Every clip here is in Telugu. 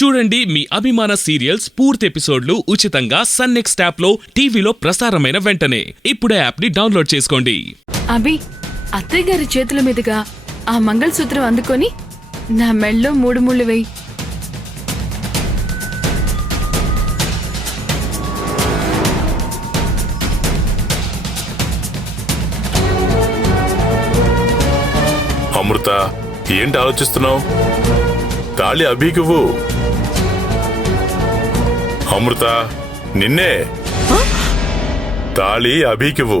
చూడండి మీ అభిమాన సీరియల్స్ పూర్తి ఎపిసోడ్లు ఉచితంగా సన్ నెక్స్ట్ యాప్ లో టీవీలో ప్రసారమైన వెంటనే ఇప్పుడే యాప్ ని డౌన్లోడ్ చేసుకోండి. అభి, అత్తయ్య గారి చేతుల మీదుగా ఆ మంగళసూత్రం అందుకొని నా మెళ్ళో 3 ముళ్ళు వేయి. అమృత, ఏంటి ఆలోచిస్తున్నావు? తాళి అభికివ్వు. అమృత, నిన్నే. తాళి అభికివ్వు.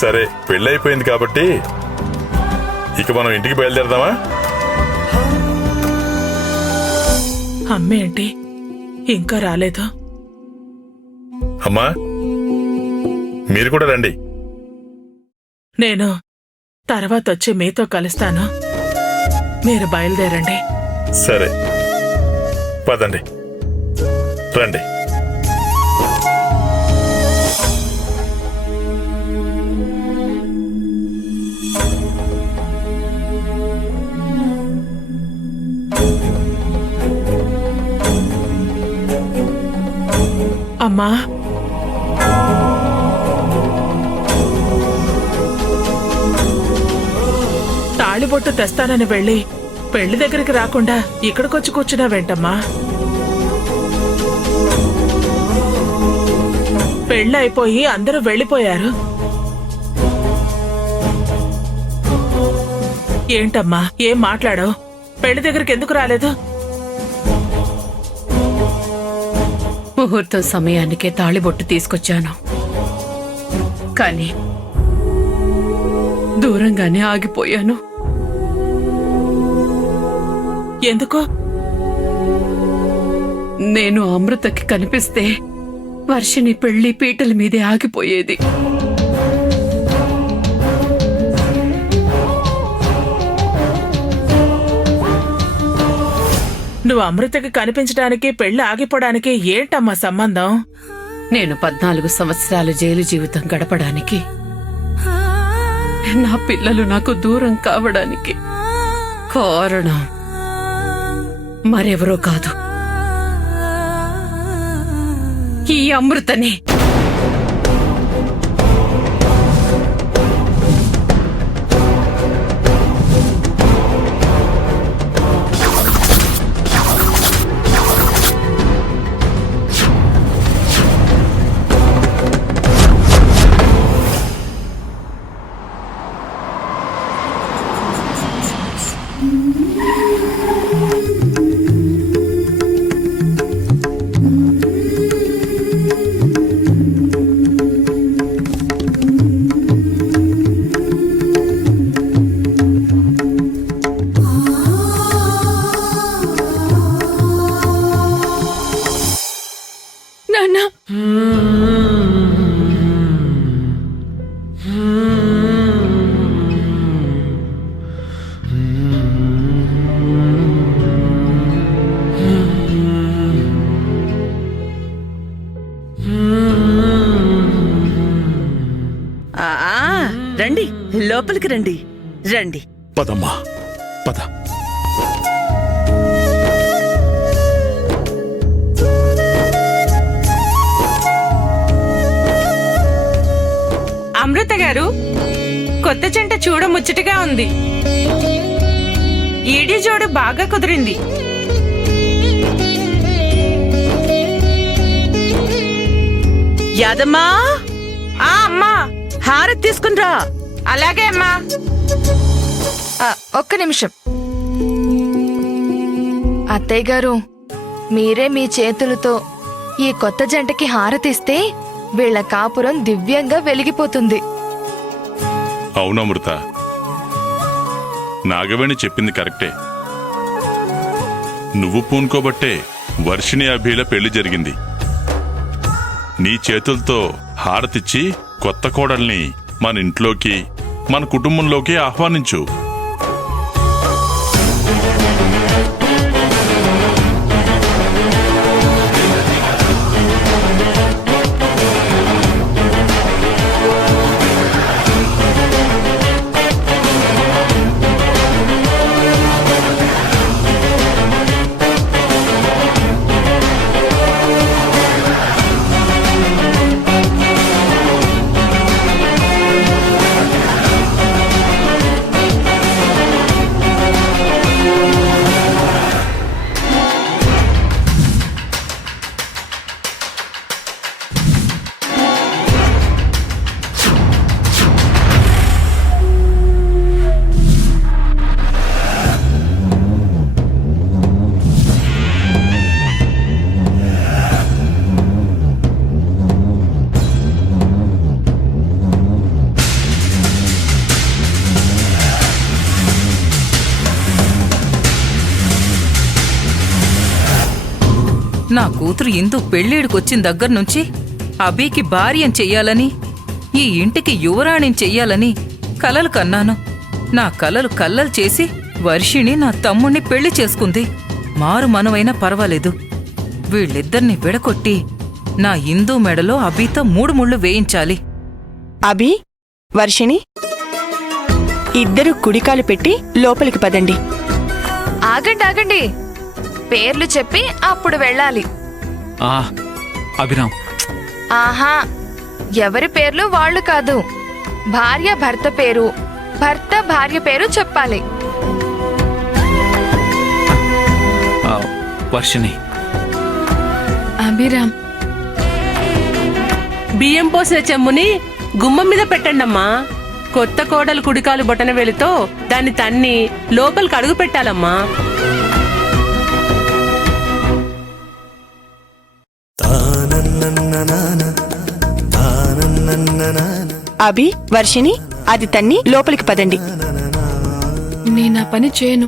సరే, పెళ్ళైపోయింది కాబట్టి ఇక మనం ఇంటికి బయలుదేరదామా? అమ్మేంటి ఇంకా రాలేదు? అమ్మా, మీరు కూడా రండి. నేను తర్వాత వచ్చి మీతో కలుస్తాను, మీరు బయలుదేరండి. సరే, పదండి, రండి. అమ్మా, తాళిబొట్టు తెస్తానని వెళ్ళి పెళ్లి దగ్గరికి రాకుండా ఇక్కడికొచ్చి కూర్చున్నావేంటమ్మా? పెళ్లి అయిపోయి అందరూ వెళ్ళిపోయారు. ఏంటమ్మా, ఏం మాట్లాడావు? పెళ్లి దగ్గరికి ఎందుకు రాలేదు? ముహూర్తం సమయానికే తాళిబొట్టు తీసుకొచ్చాను, కానీ దూరంగానే ఆగిపోయాను. ఎందుకు? నేను అమృతకి కనిపిస్తే వర్షిని పెళ్లి పీటల మీదే ఆగిపోయేది. నువ్వు అమృతకి కనిపించడానికి పెళ్లి ఆగిపోవడానికి ఏంటమ్మా సంబంధం? నేను 14 సంవత్సరాలు జైలు జీవితం గడపడానికి, నా పిల్లలు నాకు దూరం కావడానికి కారణం మరెవరో కాదు, ఈ అమృతనే. రండి లోపలికి రండి రండి. పదమ్మా పద. అమృత గారు, కొత్త జంట చూడ ముచ్చటగా ఉంది. ఈడి జోడు బాగా కుదిరింది. యాదమ్మా, అమ్మా. హారతి తీసుకునిరా. అలాగే అమ్మా. ఒక్క నిమిషం. అత్తయ్య గారు, మీరే మీ చేతులతో ఈ కొత్త జంటకి హారతిస్తే వీళ్ళ కాపురం దివ్యంగా వెలిగిపోతుంది. అవునమృత, నాగవేణి చెప్పింది కరెక్టే. నువ్వు పూనుకోబట్టే వర్షిణి అభిల పెళ్లి జరిగింది. నీ చేతులతో హారతిచ్చి కొత్త కోడల్ని మన ఇంట్లోకి, మన కుటుంబంలోకి ఆహ్వానించు. నా కూతురు ఇందు పెళ్ళిడికొచ్చిన దగ్గర్నుంచి అబీకి భార్యం చెయ్యాలని, ఈ ఇంటికి యువరాణిని చెయ్యాలని కలలు కన్నాను. నా కలలు కల్లలు చేసి వర్షిణి నా తమ్ముణ్ణి పెళ్లి చేసుకుంది. మారు మనవైనా పర్వాలేదు, వీళ్ళిద్దరిని విడగొట్టి నా ఇందు మెడలో అబీతో 3 ముళ్ళు వేయించాలి. అభి, వర్షిణి, ఇద్దరు కుడికాలు పెట్టి లోపలికి పదండి. ఆగండి ఆగండి, పేర్లు చెప్పి అప్పుడు వెళ్ళాలి. అభిరామ్. ఆహా, ఎవరి పేర్లు వాళ్ళు కాదు. భార్య భర్త పేరు, భర్త భార్య పేరు చెప్పాలి. వర్షిణి. అభిరామ్. బియ్యం పోసిన చెమ్ముని గుమ్మం మీద పెట్టండమ్మా. కొత్త కోడలు కుడికాలు బొటన వేలుతో దాన్ని తన్ని లోపలికి అడుగు పెట్టాలమ్మా. అభి, వర్షిణి, అది తన్ని లోపలికి పదండి. నేనా పని చేయను.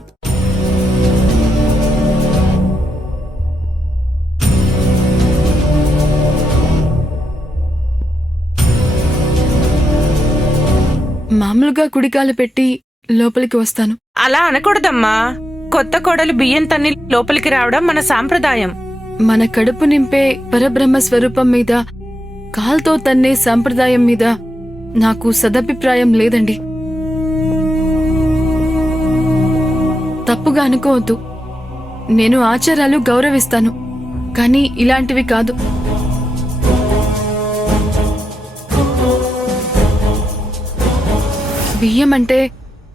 మామూలుగా కుడికాలు పెట్టి లోపలికి వస్తాను. అలా అనకూడదమ్మా. కొత్త కోడలు బియ్యం తన్ని లోపలికి రావడం మన సాంప్రదాయం. మన కడుపు నింపే పరబ్రహ్మ స్వరూపం మీద కాల్తో తన్నే సంప్రదాయం మీద నాకు సదభిప్రాయం లేదండి. తప్పుగా అనుకోవద్దు. నేను ఆచారాలు గౌరవిస్తాను, కానీ ఇలాంటివి కాదు. బియ్యం అంటే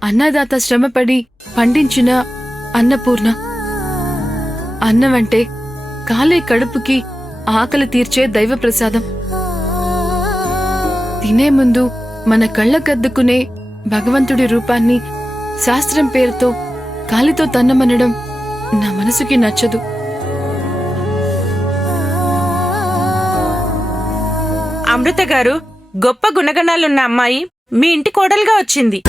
అన్నదాత శ్రమపడి పండించిన అన్నపూర్ణ. అన్నం అంటే కాలే కడుపుకి ఆకలి తీర్చే దైవ ప్రసాదం. తినే ముందు మన కళ్ళకద్దుకునే భగవంతుడి రూపాన్ని శాస్త్రం పేరుతో కాలితో తన్నమనడం నా మనసుకి నచ్చదు. అమృత గారు, గొప్ప గుణగణాలున్న అమ్మాయి మీ ఇంటి కోడలుగా వచ్చింది.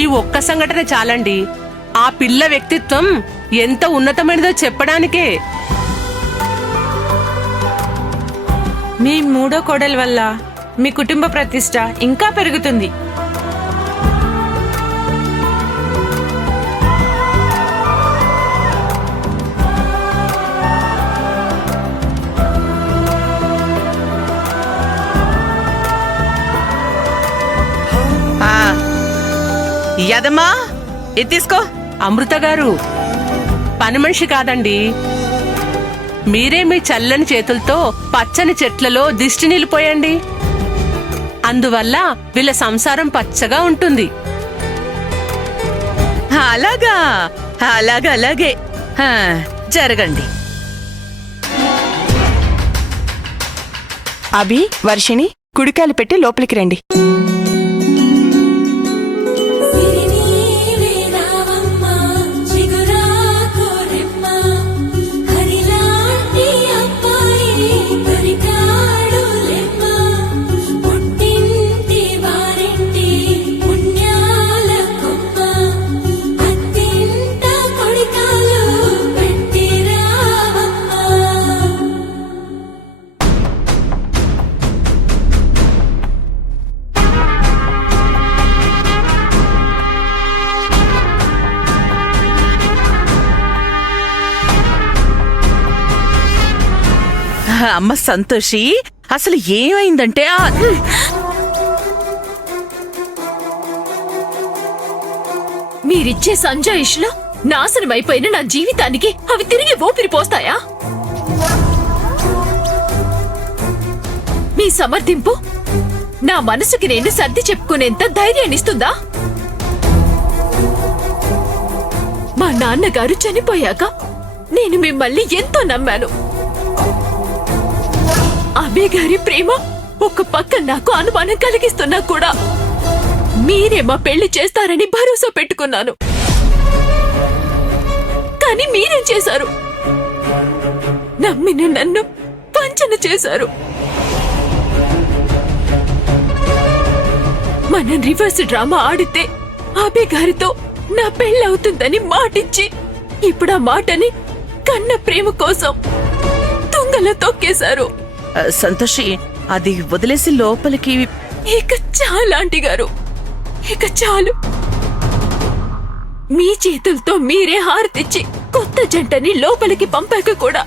ఈ ఒక్క సంఘటన చాలండి ఆ పిల్ల వ్యక్తిత్వం ఎంత ఉన్నతమైనదో చెప్పడానికే. మీ 3వ కోడలి వల్ల మీ కుటుంబ ప్రతిష్ట ఇంకా పెరుగుతుంది. యాదమ్మా ఇది తీసుకో. అమృత గారు పని మనిషి కాదండి, మీరే మీ చల్లని చేతులతో పచ్చని చెట్లలో దిష్టి నిలిపోయండి. అందువల్ల వీళ్ళ సంసారం పచ్చగా ఉంటుంది. అలాగా అలాగే జరగండి. అభి, వర్షిణి కుడికాయలు పెట్టి లోపలికి రండి. అమ్మ సంతోషి, అసలు ఏమైందంటే మీరిచ్చే సంజాయిష్లో నాశనమైపోయిన నా జీవితానికి అవి తిరిగి ఊపిరి పోస్తాయా? మీ సమర్థింపు నా మనసుకి నేను సర్ది చెప్పుకునేంత ధైర్యాన్నిస్తుందా? మా నాన్నగారు చనిపోయాక నేను మిమ్మల్ని ఎంతో నమ్మాను. అభి గారి ప్రేమ ఒక పక్క నాకు అనుమానం కలిగిస్తున్నా కూడా మీరే మా పెళ్లి చేస్తారని భరోసా పెట్టుకున్నాను. కానీ మీరేం చేశారు? నమ్మిన నన్ను వంచన చేశారు. మనం రివర్స్ డ్రామా ఆడితే అభి గారితో నా పెళ్ళవుతుందని మాటిచ్చి ఇప్పుడు ఆ మాటని కన్న ప్రేమ కోసం తుంగలో తొక్కేశారు. సంతోషి, అది వదిలేసి లోపలికి. ఇక చాలా ఆంటీ గారు, ఇక చాలు. మీ చేతులతో మీరే హారతిచ్చి కొత్త జంటని లోపలికి పంపాక కూడా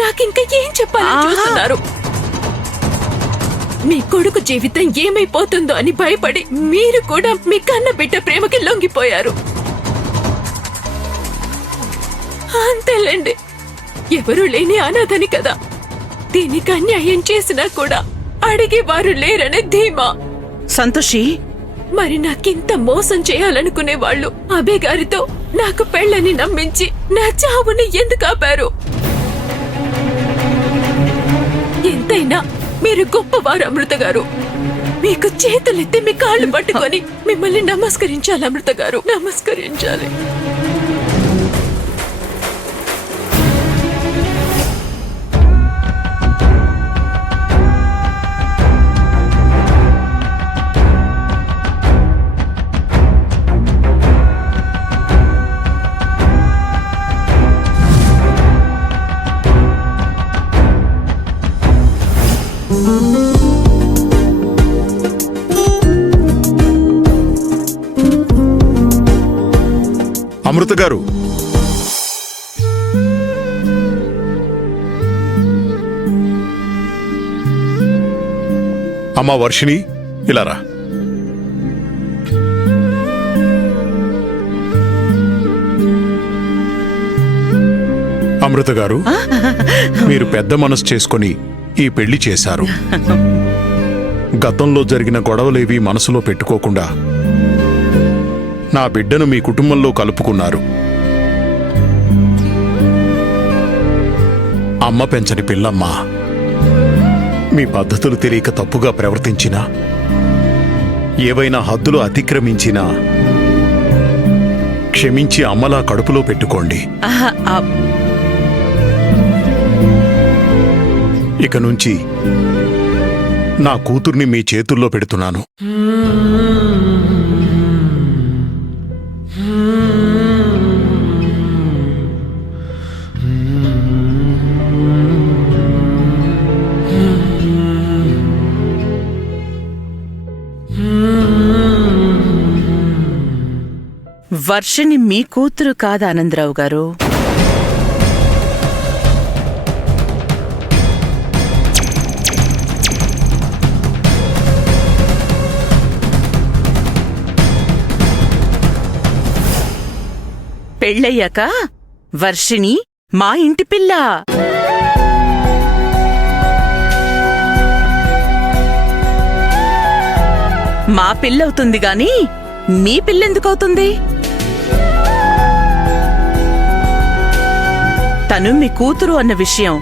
నాకింక ఏం చెప్పాలని చూస్తున్నారు? మీ కొడుకు జీవితం ఏమైపోతుందో అని భయపడి మీరు కూడా మీ కన్న బిడ్డ ప్రేమకి లొంగిపోయారు. అంతేలేండి, ఎవరూ లేని అనాథని కదా. దీనికి అన్యాయం చేసినా కూడా అడిగేవారు లేరనే ధీమా. సంతోషి, మరి నాకింత మోసం చేయాలనుకునే వాళ్ళు అభయ్ గారితో నాకు పెళ్ళని నమ్మించి నా చావుని ఎందుకు ఆపారు? ఎంతైనా మీరు గొప్పవారు అమృత గారు. మీకు చేతులెత్తి మీ కాళ్ళు పట్టుకొని మిమ్మల్ని నమస్కరించాలి అమృత గారు, నమస్కరించాలి. అమృత గారు, అమ్మా వర్షిణి, ఇలా రా. అమృత గారు, మీరు పెద్ద మనసు చేసుకొని ఈ పెళ్లి చేశారు. గతంలో జరిగిన గొడవలేవి మనసులో పెట్టుకోకుండా నా బిడ్డను మీ కుటుంబంలో కలుపుకున్నారు. అమ్మ పెంచని పిల్లమ్మా, మీ పద్ధతులు తెలియక తప్పుగా ప్రవర్తించినా, ఏవైనా హద్దులు అతిక్రమించినా క్షమించి అమ్మలా కడుపులో పెట్టుకోండి. ఇక నుంచి నా కూతుర్ని మీ చేతుల్లో పెడుతున్నాను. వర్షిణి మీ కూతురు కాదా ఆనందరావు గారు? పెళ్ళయ్యాక వర్షిణి మా ఇంటి పిల్ల. మా పిల్లవుతుంది గాని మీ పిల్లెందుకవుతుంది? తను మీ కూతురు అన్న విషయం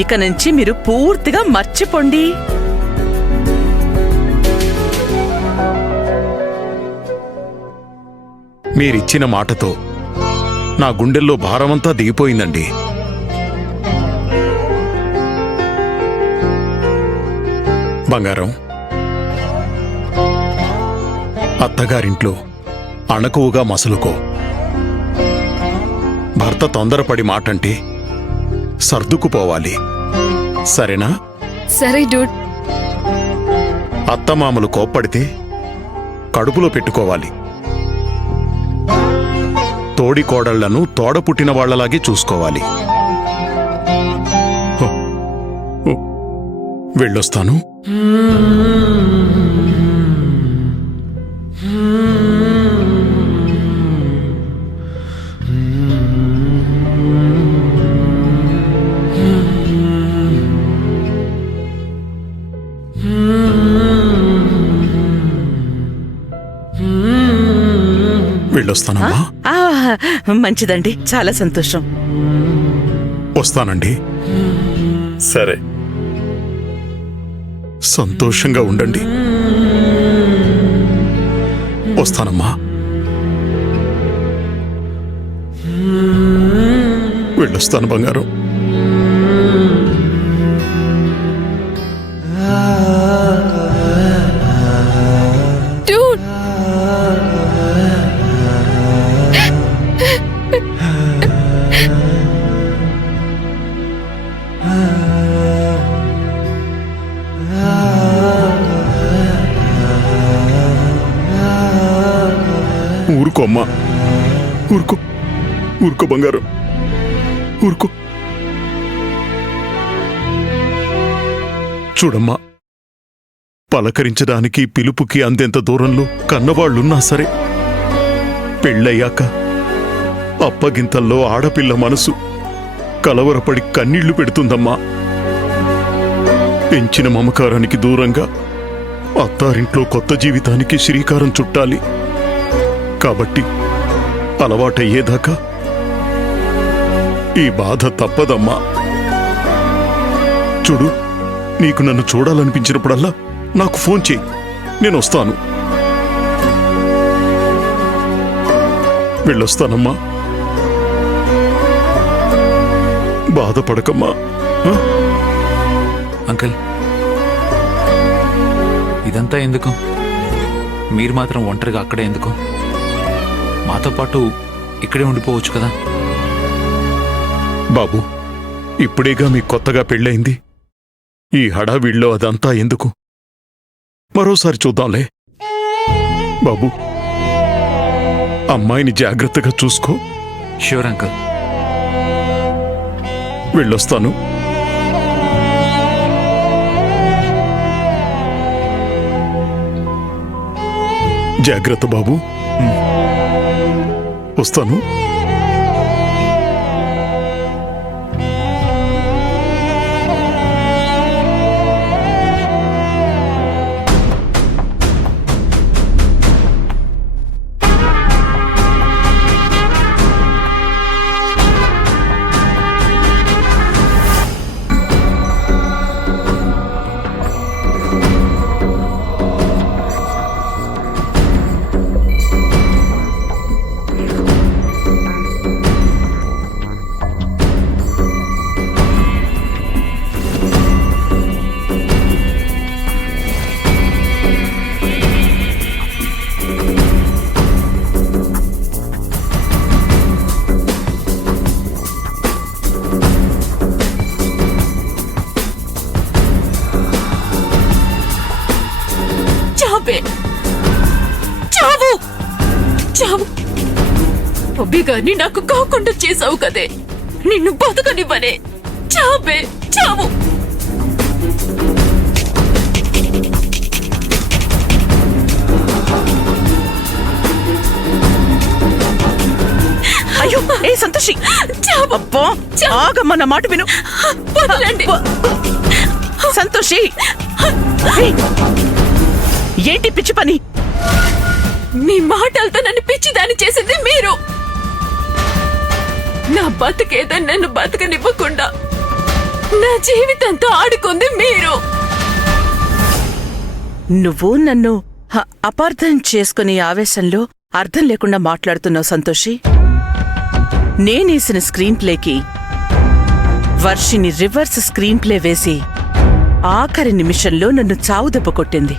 ఇక నుంచి మీరు పూర్తిగా మర్చిపోండి. మీరిచ్చిన మాటతో నా గుండెల్లో భారమంతా దిగిపోయిందండి. బంగారం, అత్తగారింట్లో అణకువగా మసలుకో. భర్త తొందరపడి మాటంటే సర్దుకుపోవాలి, సరేనా? సరే డూడ్. అత్తమామలు కోప్పడితే కడుపులో పెట్టుకోవాలి. తోడి కోడళ్లను తోడ పుట్టిన వాళ్లలాగే చూసుకోవాలి. హో, హో, వెళ్ళొస్తాను. వెళ్ళొస్తానమ్మా. మంచిదండి, చాలా సంతోషం. వస్తానండి. సరే, సంతోషంగా ఉండండి. వస్తానమ్మా. వెళ్ళొస్తాను బంగారం. డూడ్, ఊరుకో అమ్మా, ఊరుకో, ఊరుకో బంగారం, ఊరుకో. చూడమ్మా, పలకరించడానికి పిలుపుకి అంతెంత దూరంలో కన్నవాళ్లున్నా సరే, పెళ్ళయ్యాక అప్పగింతల్లో ఆడపిల్ల మనసు కలవరపడి కన్నీళ్లు పెడుతుందమ్మా. పెంచిన మమకారానికి దూరంగా అత్తారింట్లో కొత్త జీవితానికి శ్రీకారం చుట్టాలి. కాబట్టి అలవాటయ్యేదాకా ఈ బాధ తప్పదమ్మా. చూడు, నీకు నన్ను చూడాలనిపించినప్పుడల్లా నాకు ఫోన్ చేయి, నేను వస్తాను. వెళ్ళొస్తానమ్మా. బాధపడకమ్మా. అంకుల్, ఇదంతా ఎందుకు? మీరు మాత్రం ఒంటరిగా అక్కడే ఎందుకు? మాతో పాటు ఇక్కడే ఉండిపోవచ్చు కదా. బాబు, ఇప్పుడేగా మీకు కొత్తగా పెళ్ళయింది. ఈ హడావిడిలో అదంతా ఎందుకు? మరోసారి చూద్దాంలే. బాబు, అమ్మాయిని జాగ్రత్తగా చూసుకో. Sure uncle. వెళ్ళొస్తాను. జాగ్రత్త బాబు. వస్తాను. చావు చావు. అబ్బి గారిని నాకు కాకుండా చేసావు కదే, నిన్ను బతకనివ్వనే. చావే, చావు. ఏ సంతోషి, అబ్బా, ఆగమ్మ, నా మాట విను. వదలండి. సంతోషి, ఏయ్, ఏంటి పిచ్చి పని? మీ మాటలతో నన్ను పిచ్చిదాన్ని చేసింది మీరు. నా బతుకేదో నన్ను బతకనివ్వకుండా నా జీవితంతో ఆడుకుంది మీరు. నువ్వు నన్ను అపార్థం చేసుకునే ఆవేశంలో అర్థం లేకుండా మాట్లాడుతున్నావు సంతోషి. నేనేసిన స్క్రీన్ ప్లేకి వర్షిని రివర్స్ స్క్రీన్ ప్లే వేసి ఆఖరి నిమిషంలో నన్ను చావుదెబ్బ కొట్టింది.